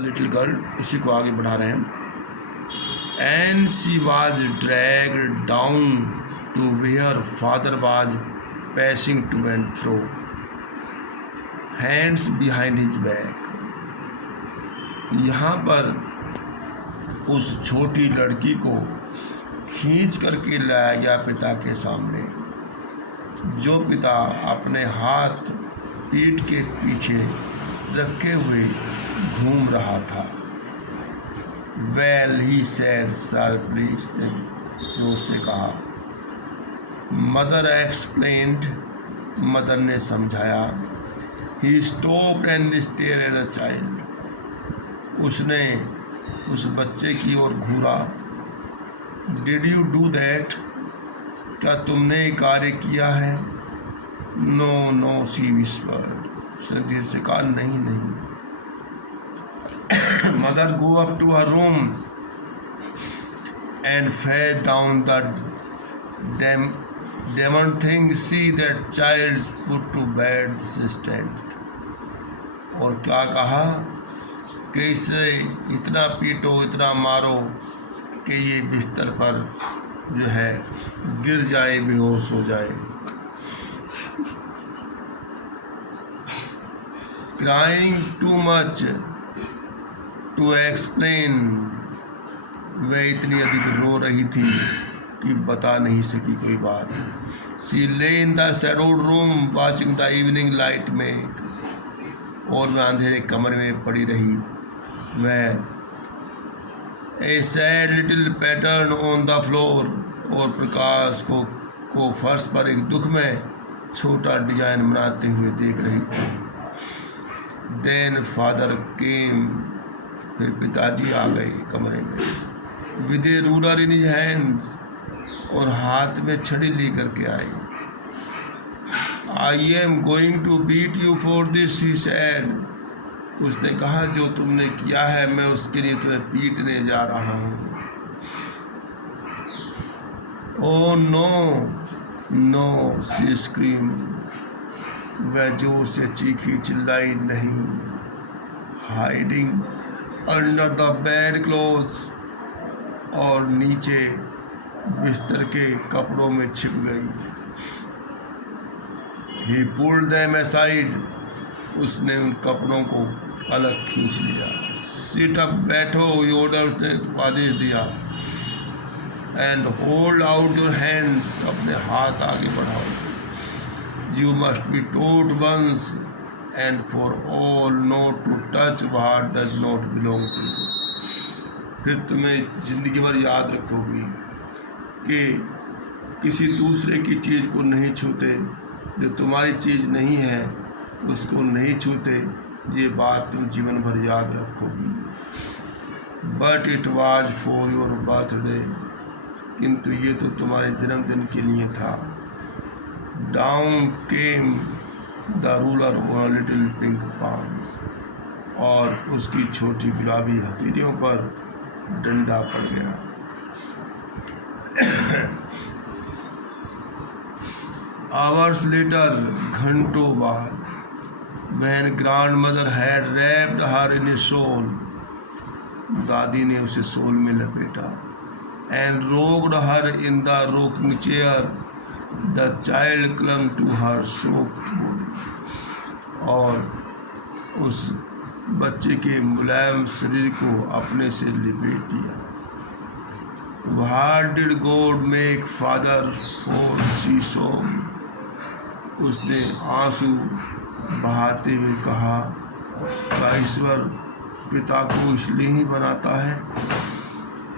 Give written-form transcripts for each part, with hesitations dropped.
Little girl, उसी को आगे बढ़ा रहे हैं। And she was dragged down to where father was pacing to and fro, hands behind his back. यहाँ पर उस छोटी लड़की को खींच करके लाया गया पिता के सामने, जो पिता अपने हाथ पीठ के पीछे रखे हुए घूम रहा था। वेल ही सैड शार्पली, उसने जोर से कहा। मदर एक्सप्लेन्ड, मदर ने समझाया। He stopped and stared at the child, उसने उस बच्चे की ओर घूरा। डिड यू डू दैट, क्या तुमने ये कार्य किया है? नो नो शी विस्पर्ड, उसने धीरे से कहा, नहीं नहीं। Mother go up to her room and fed down the demon thing, see that child put to bed stand. और क्या कहा कि इसे इतना पीटो, इतना मारो कि ये बिस्तर पर जो है गिर जाए, बेहोश हो जाए। Crying too much to explain, वह इतनी अधिक रो रही थी कि बता नहीं सकी कोई बात। She lay in the shadowed room watching the evening light make, और वह अंधेरे कमरे में पड़ी रही। वह a sad little pattern on the floor, और प्रकाश को फर्श पर एक दुख में छोटा डिजाइन बनाते हुए देख रही थी। देन फादर केम, फिर पिताजी आ गए कमरे में। With a ruler in his hands, और हाथ में छड़ी लेकर के आए। I am going to beat you for this, he said, उसने कहा, जो तुमने किया है मैं उसके लिए तुम्हें पीटने जा रहा हूँ। Oh no no, she scream, वह जोर से चीखी, चिल्लाई नहीं। Hiding under the bed clothes, और नीचे बिस्तर के कपड़ों में छिप गई। ही पुल्ड देम असाइड, उसने उन कपड़ों को अलग खींच लिया। सिट अप, बैठो, ऑर्डर, उसने आदेश दिया। And hold out your hands, अपने हाथ आगे बढ़ाओ। You must be taught once and for all not to touch what does not belong to you. फिर तुम्हें जिंदगी भर याद रखोगी कि किसी दूसरे की चीज़ को नहीं छूते, जो तुम्हारी चीज़ नहीं है उसको नहीं छूते। ये बात तुम जीवन भर याद रखोगी। But it was for your birthday, किंतु ये तो तुम्हारे जन्मदिन के लिए था। Down came the ruler on little pink palms, और उसकी छोटी गुलाबी हथेलियों पर डंडा पड़ गया। आवर्स लेटर, घंटों बाद, when grandmother had wrapped her in a shawl, दादी ने उसे शॉल में लपेटा। and rocked her in the rocking chair, the child clung to her soft body, और उस बच्चे के मुलायम शरीर को अपने से लिपेट लिया। What did God make father for, she sobbed, उसने आंसू बहाते हुए कहा, का ईश्वर पिता को इसलिए ही बनाता है।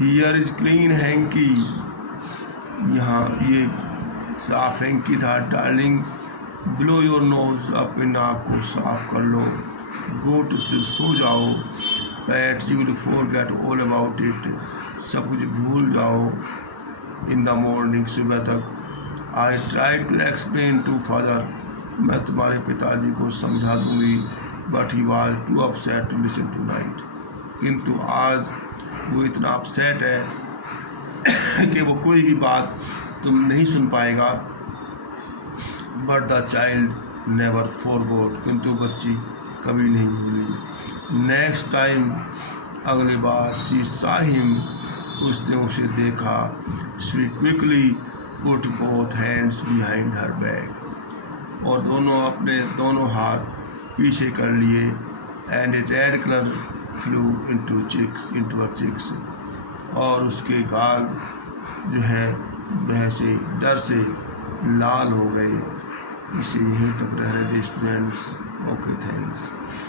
हियर इज क्लीन हैंकी, यहाँ ये साफ हैंकी था। डार्लिंग, ब्लो योर नोज, अपनी नाक को साफ कर लो। गो टू स्लीप, सो जाओ। Pat, you will forget all about it, सब कुछ भूल जाओ। इन द मॉर्निंग, सुबह तक। I try to explain to father, मैं तुम्हारे पिताजी को समझा दूंगी। But he was too upset to listen tonight, किंतु आज वो इतना अपसेट है कि वो कोई भी बात तुम नहीं सुन पाएगा। But the child never forgot, किंतु बच्ची कभी नहीं भूली। नेक्स्ट टाइम अगली बार शी saw him, उसने उसे देखा। She quickly put both hands behind her back, और अपने दोनों हाथ पीछे कर लिए। And a red colour flew into her cheeks, और उसके गाल जो है वह से डर से लाल हो गए। इसे यहीं तक रह रहे थे स्टूडेंट्स। Okay, thanks.